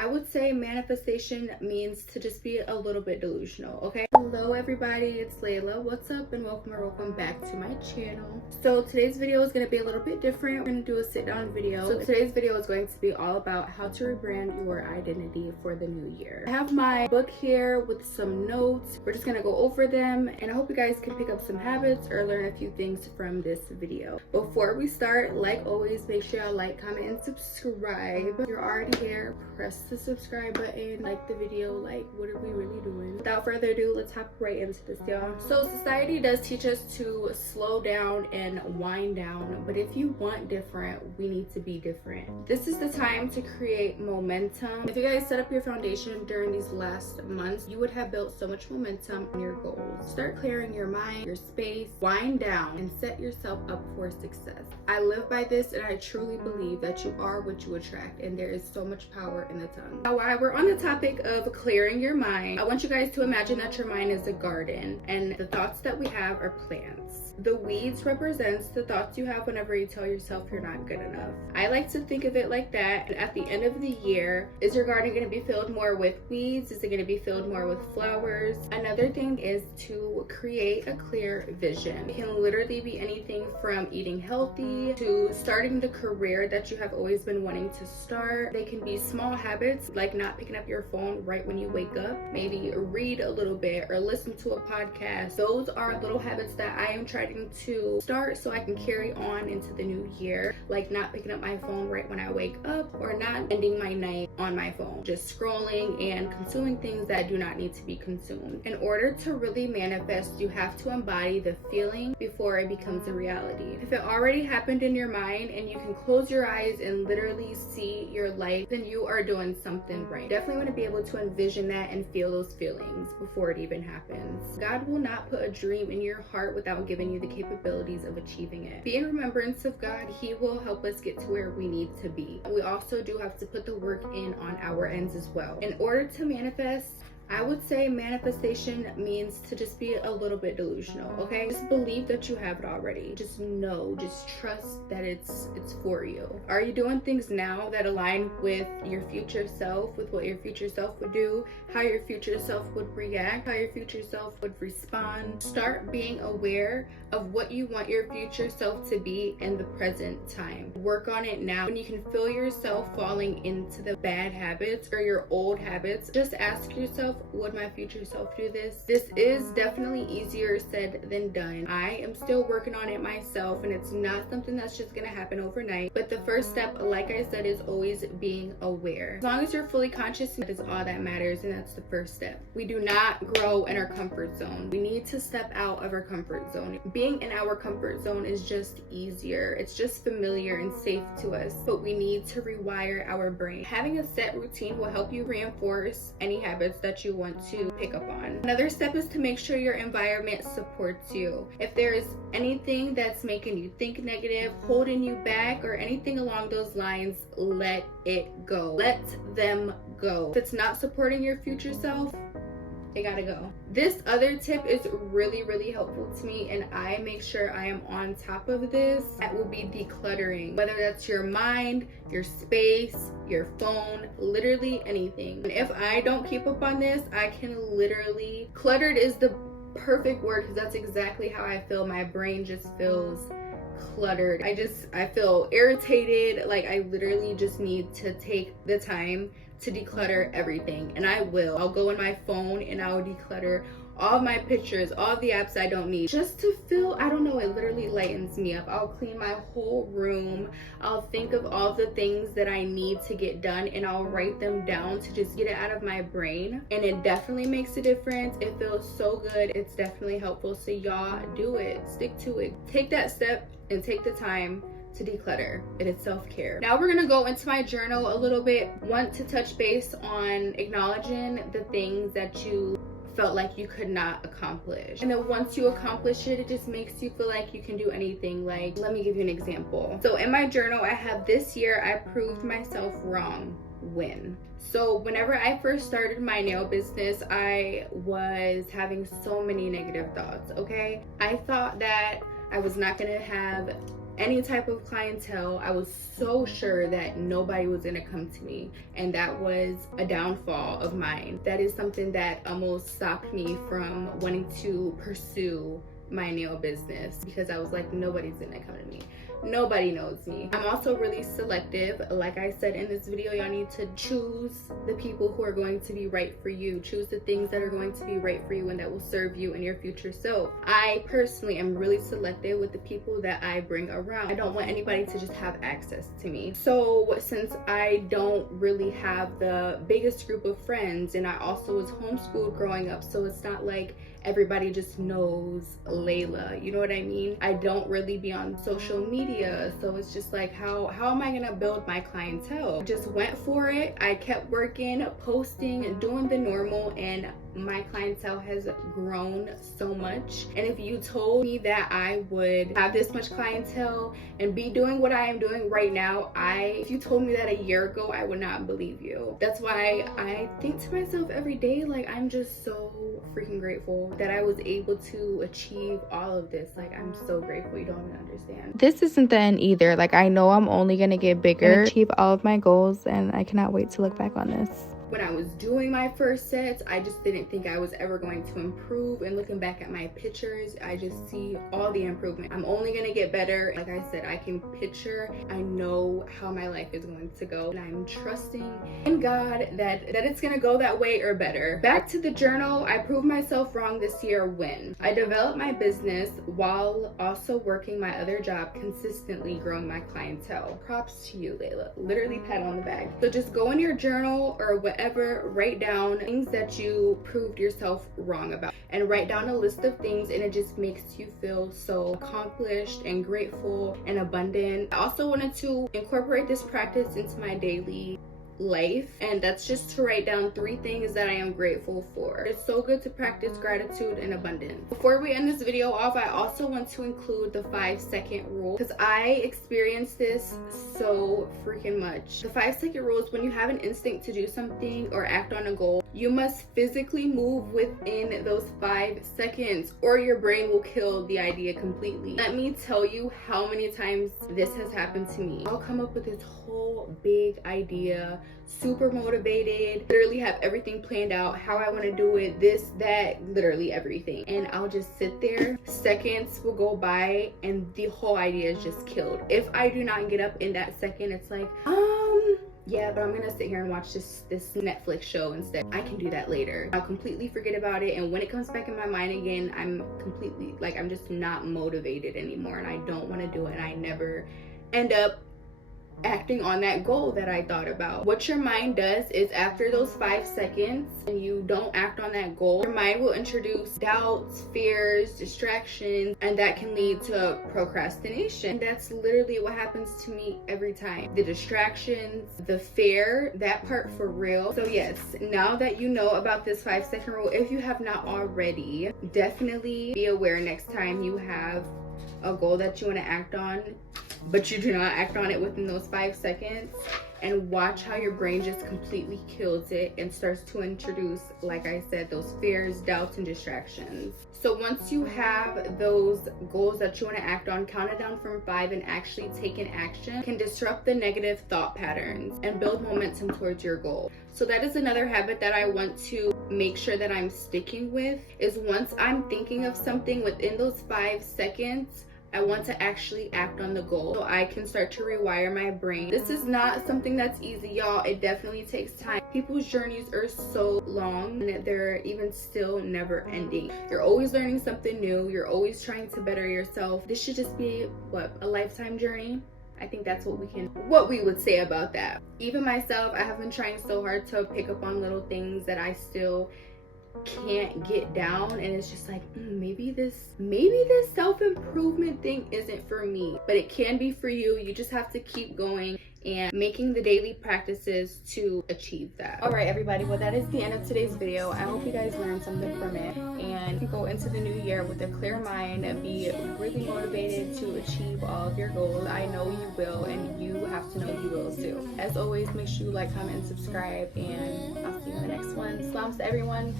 I would say manifestation means to just be a little bit delusional, okay? Hello everybody, it's Layla. What's up and welcome back to my channel. So today's video is going to be a little bit different. We're going to do a sit down video. So today's video is going to be all about how to rebrand your identity for the new year. I have my book here with some notes. We're just going to go over them and I hope you guys can pick up some habits or learn a few things from this video. Before we start, like always, make sure y'all like, comment, and subscribe. If you're already here, press the subscribe button, like the video. Like, what are we really doing? Without further ado, let's hop right into this, y'all. So society does teach us to slow down and wind down, but if you want different, we need to be different. This is the time to create momentum. If you guys set up your foundation during these last months, you would have built so much momentum on your goals. Start clearing your mind, your space, wind down, and set yourself up for success. I live by this and I truly believe that you are what you attract, and there is so much power in the tongue. Now, while we're on the topic of clearing your mind, I want you guys to imagine that your mind is a garden and the thoughts that we have are plants. The weeds represents the thoughts you have whenever you tell yourself you're not good enough. I like to think of it like that. And at the end of the year, is your garden going to be filled more with weeds? Is it going to be filled more with flowers? Another thing is to create a clear vision. It can literally be anything from eating healthy to starting the career that you have always been wanting to start. They can be small habits like not picking up your phone right when you wake up. Maybe read a little bit or listen to a podcast. Those are little habits that I am trying to start so I can carry on into the new year, like not picking up my phone right when I wake up or not ending my night on my phone, just scrolling and consuming things that do not need to be consumed. In order to really manifest, you have to embody the feeling before it becomes a reality. If it already happened in your mind and you can close your eyes and literally see your life, then you are doing something right. Definitely want to be able to envision that and feel those feelings before it even happens. God will not put a dream in your heart without giving you the capabilities of achieving it. Be in remembrance of God. He will help us get to where we need to be. We also do have to put the work in on our ends as well. In order to manifest, I would say manifestation means to just be a little bit delusional, okay? Just believe that you have it already. Just know, just trust that it's for you. Are you doing things now that align with your future self, with what your future self would do, how your future self would react, how your future self would respond? Start being aware of what you want your future self to be in the present time. Work on it now. When you can feel yourself falling into the bad habits or your old habits, just ask yourself, would my future self do this? This is definitely easier said than done. I am still working on it myself, and it's not something that's just gonna happen overnight. But the first step, like I said, is always being aware. As long as you're fully conscious, that is all that matters, and that's the first step. We do not grow in our comfort zone. We need to step out of our comfort zone. Being in our comfort zone is just easier. It's just familiar and safe to us, but we need to rewire our brain. Having a set routine will help you reinforce any habits that you want to pick up on. Another step is to make sure your environment supports you. If there is anything that's making you think negative, holding you back, or anything along those lines, let it go. Let them go. If it's not supporting your future self, it gotta go. This other tip is really helpful to me, and I make sure I am on top of this. That will be decluttering, whether that's your mind, your space, your phone, literally anything. And if I don't keep up on this, I can literally, cluttered is the perfect word because that's exactly how I feel. My brain just feels cluttered. I feel irritated. Like I literally just need to take the time to declutter everything, and I will. I'll go in my phone and I'll declutter all of my pictures, all of the apps I don't need, just to feel, I don't know, it literally lightens me up. I'll clean my whole room. I'll think of all the things that I need to get done and I'll write them down to just get it out of my brain, and it definitely makes a difference. It feels so good. It's definitely helpful. So y'all do it, stick to it, take that step and take the time to declutter. It is self-care. Now we're gonna go into my journal a little bit. Want to touch base on acknowledging the things that you felt like you could not accomplish, and then once you accomplish it, it just makes you feel like you can do anything. Like, let me give you an example. So in my journal, I have this year I proved myself wrong. When? So whenever I first started my nail business, I was having so many negative thoughts, okay? I thought that I was not gonna have any type of clientele, I was so sure that nobody was gonna come to me, and that was a downfall of mine. That is something that almost stopped me from wanting to pursue my nail business, because I was like, nobody's gonna come to me. Nobody knows me. I'm also really selective. Like I said in this video, y'all need to choose the people who are going to be right for you. Choose the things that are going to be right for you and that will serve you in your future. So I personally am really selective with the people that I bring around. I don't want anybody to just have access to me. So since I don't really have the biggest group of friends, and I also was homeschooled growing up, so it's not like everybody just knows Layla, you know what I mean? I don't really be on social media, so it's just like, how am I gonna build my clientele? I just went for it. I kept working, posting, and doing the normal, and my clientele has grown so much. And if you told me that I would have this much clientele and be doing what I am doing right now, if you told me that a year ago, I would not believe you. That's why I think to myself every day, like, I'm just so freaking grateful that I was able to achieve all of this. Like, I'm so grateful, you don't even understand. This isn't the end either. Like, I know I'm only gonna get bigger and achieve all of my goals, and I cannot wait to look back on this. When I was doing my first sets, I just didn't think I was ever going to improve, and looking back at my pictures, I just see all the improvement. I'm only gonna get better. Like I said, I can picture, I know how my life is going to go, and I'm trusting in God that it's gonna go that way or better. Back to the journal, I proved myself wrong this year when I developed my business while also working my other job, consistently growing my clientele. Props to you, Layla. Literally pat on the back. So just go in your journal or whatever, write down things that you proved yourself wrong about, and write down a list of things, and it just makes you feel so accomplished and grateful and abundant. I also wanted to incorporate this practice into my daily life, and that's just to write down 3 things that I am grateful for. It's so good to practice gratitude and abundance. Before we end this video off, I also want to include the 5-second rule, because I experienced this so freaking much. The 5-second rule is when you have an instinct to do something or act on a goal, you must physically move within those 5 seconds, or your brain will kill the idea completely. Let me tell you how many times this has happened to me. I'll come up with this whole big idea, super motivated, literally have everything planned out, how I want to do it, this, that, literally everything, and I'll just sit there. Seconds will go by and the whole idea is just killed. If I do not get up in that second, it's like, yeah, but I'm gonna sit here and watch this Netflix show instead. I can do that later. I'll completely forget about it, and when it comes back in my mind again, I'm completely, like, I'm just not motivated anymore, and I don't want to do it, and I never end up acting on that goal that I thought about. What your mind does is, after those 5 seconds and you don't act on that goal, your mind will introduce doubts, fears, distractions, and that can lead to procrastination. And that's literally what happens to me every time. The distractions, the fear, that part for real. So yes, now that you know about this 5-second rule, if you have not already, definitely be aware next time you have a goal that you want to act on, but you do not act on it within those 5 seconds, and watch how your brain just completely kills it and starts to introduce, like I said, those fears, doubts, and distractions. So once you have those goals that you want to act on, count it down from 5 and actually take an action can disrupt the negative thought patterns and build momentum towards your goal. So that is another habit that I want to make sure that I'm sticking with, is once I'm thinking of something within those 5 seconds, I want to actually act on the goal so I can start to rewire my brain. This is not something that's easy, y'all. It definitely takes time. People's journeys are so long and they're even still never ending. You're always learning something new. You're always trying to better yourself. This should just be, what, a lifetime journey? I think that's what we would say about that. Even myself, I have been trying so hard to pick up on little things that I still can't get down, and it's just like, maybe this self-improvement thing isn't for me, but it can be for you. You just have to keep going and making the daily practices to achieve that. All right, everybody, well, that is the end of today's video. I hope you guys learned something from it and go into the new year with a clear mind and be really motivated to achieve all of your goals. I know you will, and you have to know you will too. As always, make sure you like, comment, and subscribe, and I'll see you in the next one. Slams to everyone.